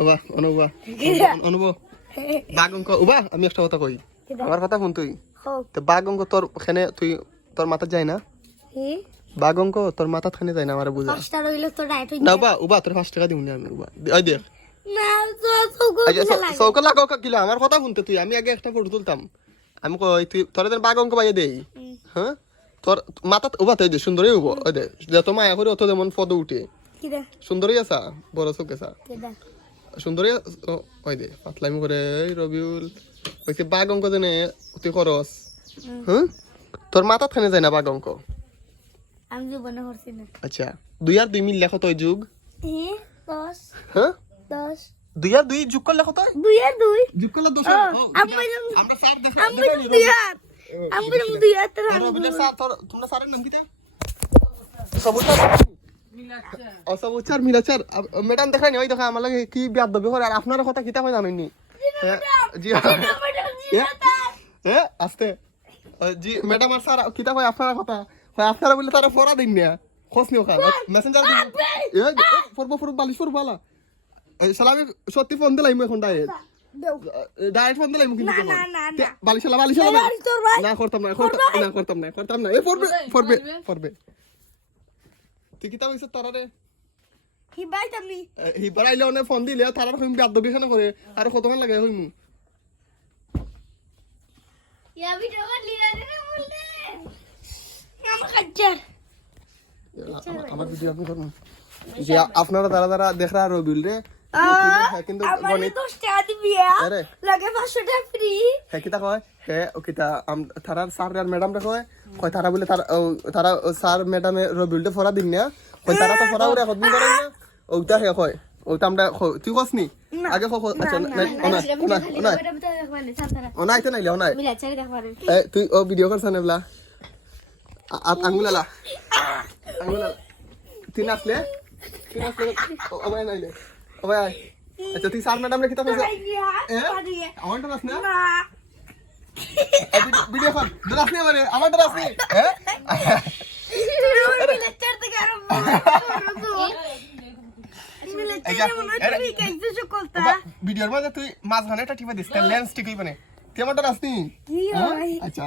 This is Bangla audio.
ওবা অনুবা অনুবা বাগঙ্ক ওবা আমি একটা কথা কই আমার কথা শুন তুই তো বাগঙ্ক তোর এখানে তুই তোর মাথা যায় না বাগঙ্ক তোর মাথা খানে যায় না আমার বুঝা 5 টাকা হইলো তো ডাইরেক্ট হই না বা ওবা তোর 5 টাকা দিউনি আমি ওবা ওই দেখ না তো সৌকো সৌকো লাগাও কিলা আমার কথা শুনতে তুই আমি আগে একটা ফটো তুলতাম আমি কই তুই তোর বাগঙ্ক বাইয়ে দেই হ্যাঁ তোর মাথা ওবা তাই দে সুন্দরই হবো ওই দে যত মায়া করে অত যেমন ফটো উঠে কিদা সুন্দরই আসা বড় চোখ আসা কিদা সুন্দরী ওই দে পাতলামি করে রবিউল ওইসে বাঘ অঙ্ক জানে তুই করস হ্যাঁ তোর মাথা খানে যায় না বাঘ অঙ্ক আমি জীবনে করছি না আচ্ছা 2 আর 2 মিল লেখো তো যুগ 10 হ্যাঁ 10 2 আর 2 যুগ করলে কত 2 আর 2 যুগ করলে 10 আমরা সাত দেখা আমি 2 আর আমি 2 আর তোর রবিউলের সাথ তোমরা সারের নাম কিটা সবুচার অসবুচার মিলাচার ম্যাডাম দেখাই নি ওই দেখা আমার লাগে কি বিয়াদ দবে করে আর আপনার কথা কিতা কই জানেন নি জি হ্যাঁ আস্তে জি ম্যাডাম আর স্যার কিতা কই আপনার কথা কই আপনারা বলে তারা ফরা দিন না খোঁজ নিও খান মেসেঞ্জার দিন এ ফরবো বালিশ ফর বালা সালামি সত্যি ফোন দিলাম এখন ডাইরেক্ট ফোন দিলাম কিন্তু বালিশ না করতাম না এ ফরবে তুই কিতা কইছ তারারে হিবার আইলে অনেক ফোন দিলে তারার কইম বিয়াদ দবি খানা করে আর কতক্ষণ লাগে হইমু আমার ভিডিও আপনি করুন যে আপনারা দ্বারা দেখ রা রবিউল রে কিন্তু গণিত 10 টাকা দিবি লাগে 500 টাকা ফ্রি হ্যাঁ কিতা কয় হ্যাঁ ও কিতা তারার স্যার আর ম্যাডাম রে কয় কয় তারা বলে তারা স্যার ম্যাডামে রবিউলটা ফরা দিন না কই তারা তো ফরা ওরে কতদিন করে না ওটা হে কয় ওটা আমরা তুই কসনি আগে আচ্ছা না আইতে নাইলে না তুই ও ভিডিও করছ না বলা আঙ্গুলালা তুই নাচলে ও ভাই নাইলে ও ভাই আচ্ছা তুই স্যার ম্যাডাম রে কিতা কইছ আমার তো নাচ না ভিডিও কর নাচ নে মানে আমার তো নাচ নে হ্যাঁ ভিডিওর মধ্যে তুই মাঝখানে একটা টিপে দিস লেন্স ঠিক হইবে না তুই আমারটা রাস্তি আচ্ছা